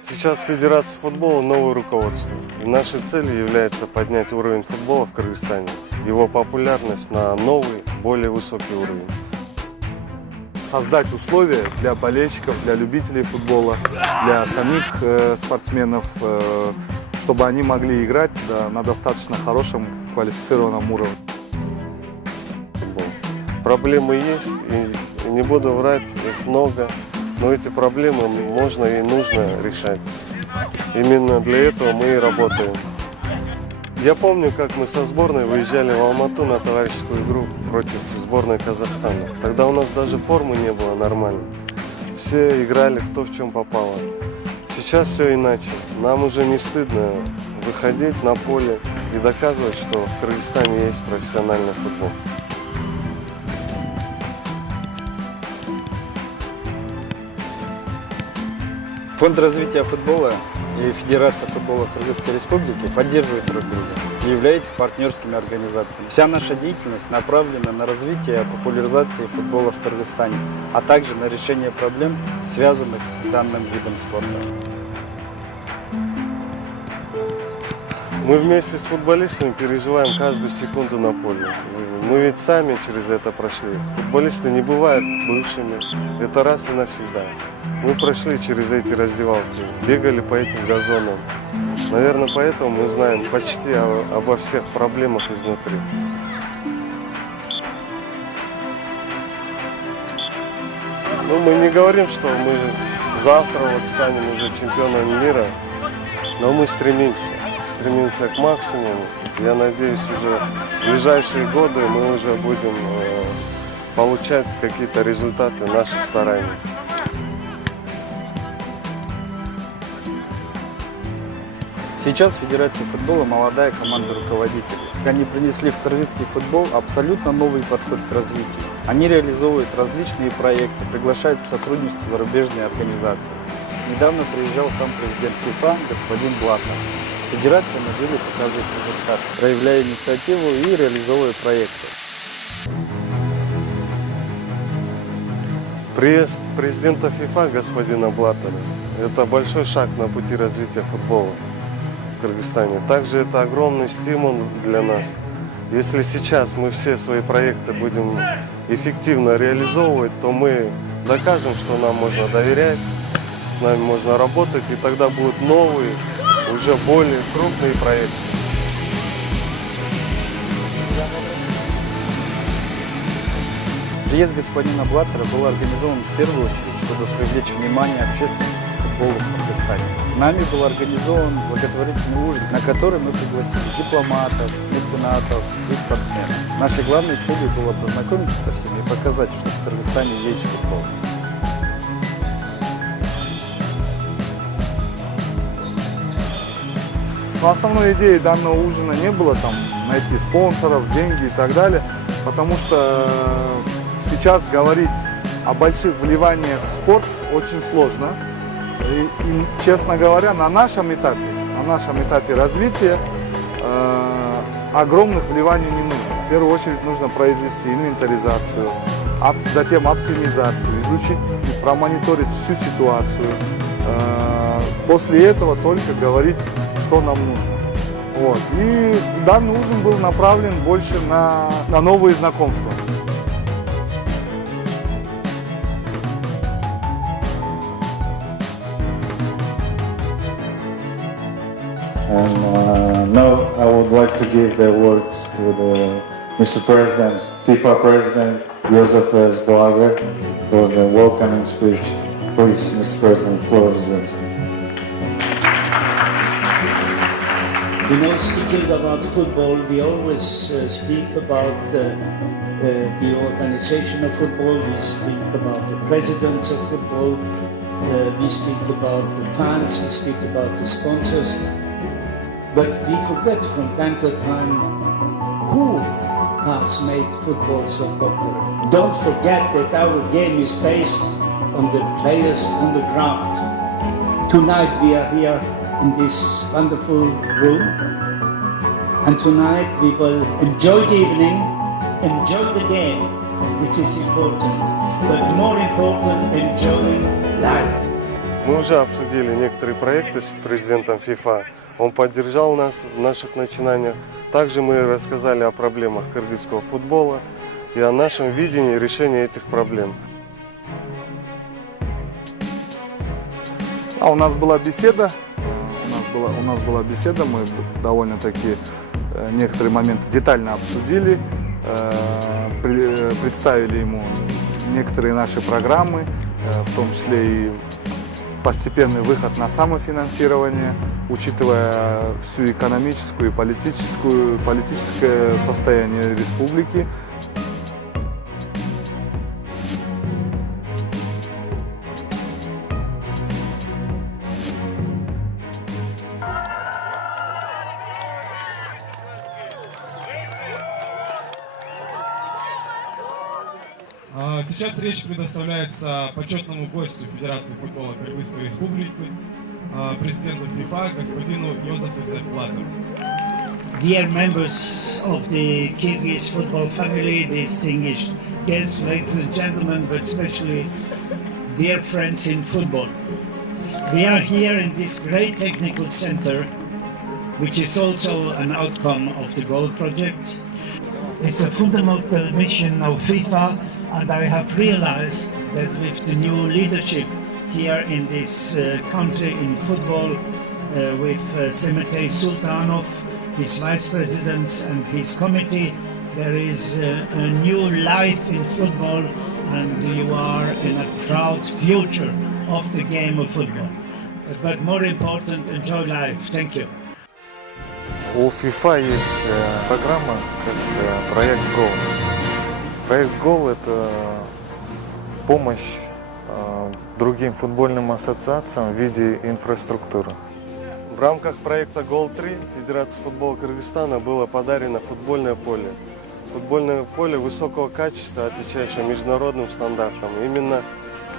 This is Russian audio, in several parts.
Сейчас в Федерации футбола новое руководство. И нашей целью является поднять уровень футбола в Кыргызстане, его популярность на новый, более высокий уровень. Создать условия для болельщиков, для любителей футбола, для самих спортсменов, чтобы они могли играть на достаточно хорошем квалифицированном уровне. Проблемы есть, и не буду врать, их много, но эти проблемы можно и нужно решать. Именно для этого мы и работаем. Я помню, как мы со сборной выезжали в Алмату на товарищескую игру против сборной Казахстана. Тогда у нас даже формы не было нормально. Все играли кто в чем попало. Сейчас все иначе. Нам уже не стыдно выходить на поле и доказывать, что в Кыргызстане есть профессиональный футбол. Фонд развития футбола и Федерация футбола Кыргызской Республики поддерживают друг друга и являются партнерскими организациями. Вся наша деятельность направлена на развитие и популяризацию футбола в Кыргызстане, а также на решение проблем, связанных с данным видом спорта. Мы вместе с футболистами переживаем каждую секунду на поле. Мы ведь сами через это прошли. Футболисты не бывают бывшими. Это раз и навсегда. Мы прошли через эти раздевалки, бегали по этим газонам. Наверное, поэтому мы знаем почти обо всех проблемах изнутри. Ну, мы не говорим, что мы завтра вот станем уже чемпионами мира, но мы стремимся к максимуму. Я надеюсь, уже в ближайшие годы мы уже будем получать какие-то результаты наших стараний. Сейчас в Федерации футбола молодая команда руководителей. Они принесли в кыргызский футбол абсолютно новый подход к развитию. Они реализовывают различные проекты, приглашают к сотрудничеству зарубежные организации. Недавно приезжал сам президент ФИФА господин Блаттер. Федерация на деле показывает результат, проявляя инициативу и реализовывая проекты. Приезд президента ФИФА господина Блаттера – это большой шаг на пути развития футбола в Кыргызстане. Также это огромный стимул для нас. Если сейчас мы все свои проекты будем эффективно реализовывать, то мы докажем, что нам можно доверять, с нами можно работать, и тогда будут новые, уже более крупные проекты. Приезд господина Блаттера был организован в первую очередь, чтобы привлечь внимание общественности к футболу в Кыргызстане. Нами был организован благотворительный ужин, на который мы пригласили дипломатов, меценатов и спортсменов. Нашей главной целью было познакомиться со всеми и показать, что в Кыргызстане есть футбол. Но основной идеей данного ужина не было там найти спонсоров, деньги и так далее, потому что сейчас говорить о больших вливаниях в спорт очень сложно. И, честно говоря, на нашем этапе развития огромных вливаний не нужно. В первую очередь нужно произвести инвентаризацию, затем оптимизацию, изучить и промониторить всю ситуацию. После этого только говорить, что нам нужно. Вот. И данный ужин был направлен больше на новые знакомства. And now I would like to give the words to the Mr. President, FIFA President Joseph S. Blatter for the welcoming speech. Please, Mr. President, the floor is yours. You know, speaking about football, we always speak about the organization of football, we speak about the presidents of football, we speak about the fans, we speak about the sponsors, but we forget from time to time who has made football so popular. Don't forget that our game is based on the players on the ground. Tonight we are here in this wonderful room, and tonight we will enjoy the evening, enjoy the game. This is important, but more important, enjoying life. Мы уже обсудили некоторые проекты с президентом ФИФА. Он поддержал нас в наших начинаниях. Также мы рассказали о проблемах кыргызского футбола и о нашем видении решения этих проблем. У нас была беседа. У нас была беседа. Мы довольно-таки некоторые моменты детально обсудили, представили ему некоторые наши программы, в том числе и постепенный выход на самофинансирование, учитывая всю экономическую и политическое состояние республики. Сейчас речь предоставляется почетному гостю Федерации футбола Кыргызской Республики, президенту ФИФА, господину Йозефу Зепп Блаттеру. Dear members of the Kyrgyz football family, distinguished guests, ladies and gentlemen, but especially dear friends in football. We are here in this great technical center, which is also an outcome of the GOAL project. It's a fundamental mission of FIFA, and I have realized that with the new leadership here in this country in football, with Semetay Sultanov, his vice presidents and his committee, there is a new life in football, and you are in a proud future of the game of football. But more important, enjoy life. Thank you. У FIFA есть программа как проект GOAL. Проект GOAL – это помощь другим футбольным ассоциациям в виде инфраструктуры. В рамках проекта GOAL-3 Федерации футбола Кыргызстана было подарено футбольное поле. Футбольное поле высокого качества, отвечающее международным стандартам. Именно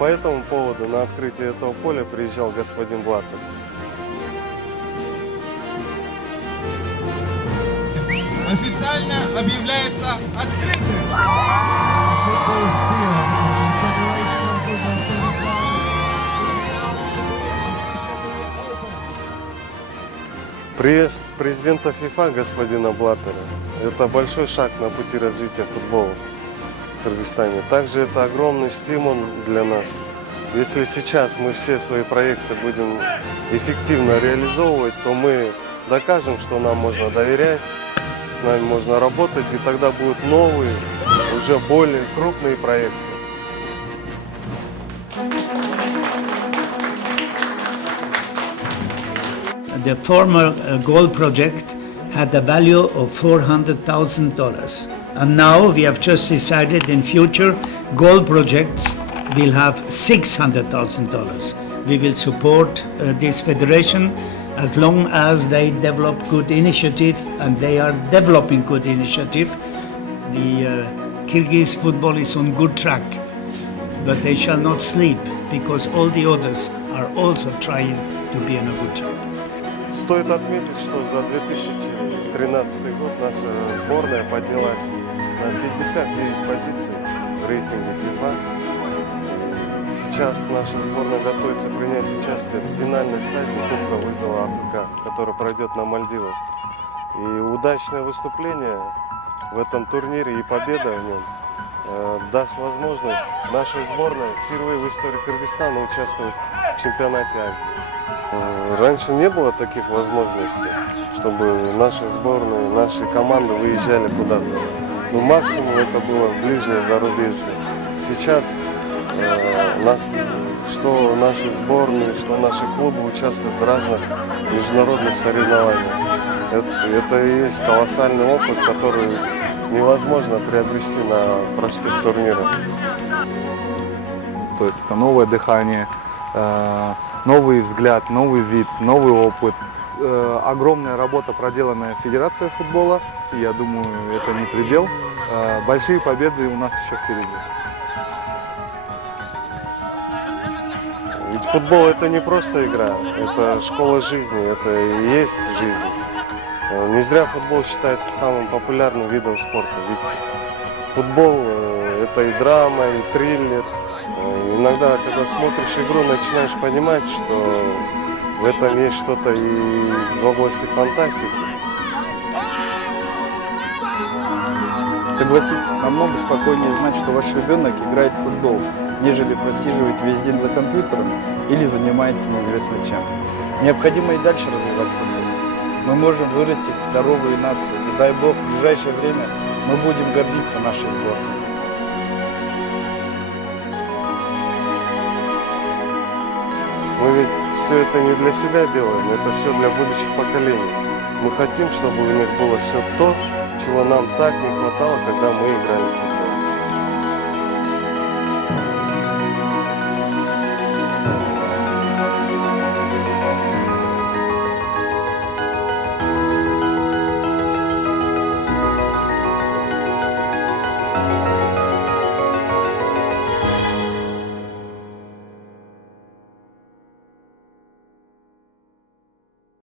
по этому поводу на открытие этого поля приезжал господин Блаттер. Официально объявляется открытым. Приезд президента ФИФА господина Блаттера – это большой шаг на пути развития футбола в Кыргызстане. Также это огромный стимул для нас. Если сейчас мы все свои проекты будем эффективно реализовывать, то мы докажем, что нам можно доверять, с нами можно работать, и тогда будут новые, уже более крупные проекты. The former GOAL project had a value of $400,000. And now we have just decided in future GOAL projects will have $600,000. We will support this federation as long as they develop good initiative, and they are developing good initiative. The Kyrgyz football is on good track, but they shall not sleep because all the others are also trying to be on a good track. Стоит отметить, что за 2013 год наша сборная поднялась на 59 позиций в рейтинге FIFA. Сейчас наша сборная готовится принять участие в финальной стадии Кубка вызова АФК, который пройдет на Мальдивах. И удачное выступление в этом турнире и победа в нем даст возможность нашей сборной впервые в истории Кыргызстана участвовать в чемпионате Азии. Раньше не было таких возможностей, чтобы наши сборные, наши команды выезжали куда-то. Но максимум это было в ближнее зарубежье. Сейчас что наши сборные, что наши клубы участвуют в разных международных соревнованиях. Это и есть колоссальный опыт, который невозможно приобрести на простых турнирах. То есть это новое дыхание, новый взгляд, новый вид, новый опыт. Огромная работа, проделанная Федерацией футбола. И я думаю, это не предел. Большие победы у нас еще впереди. Ведь футбол это не просто игра, это школа жизни, это и есть жизнь. Не зря футбол считается самым популярным видом спорта. Ведь футбол это и драма, и триллер, Иногда, когда смотришь игру, начинаешь понимать, что в этом есть что-то из области фантастики. Согласитесь, намного спокойнее знать, что ваш ребенок играет в футбол, нежели просиживает весь день за компьютером или занимается неизвестно чем. Необходимо и дальше развивать футбол. Мы можем вырастить здоровую нацию, и дай Бог, в ближайшее время мы будем гордиться нашей сборной. Мы ведь все это не для себя делаем, это все для будущих поколений. Мы хотим, чтобы у них было все то, чего нам так не хватало, когда мы играли в футбол.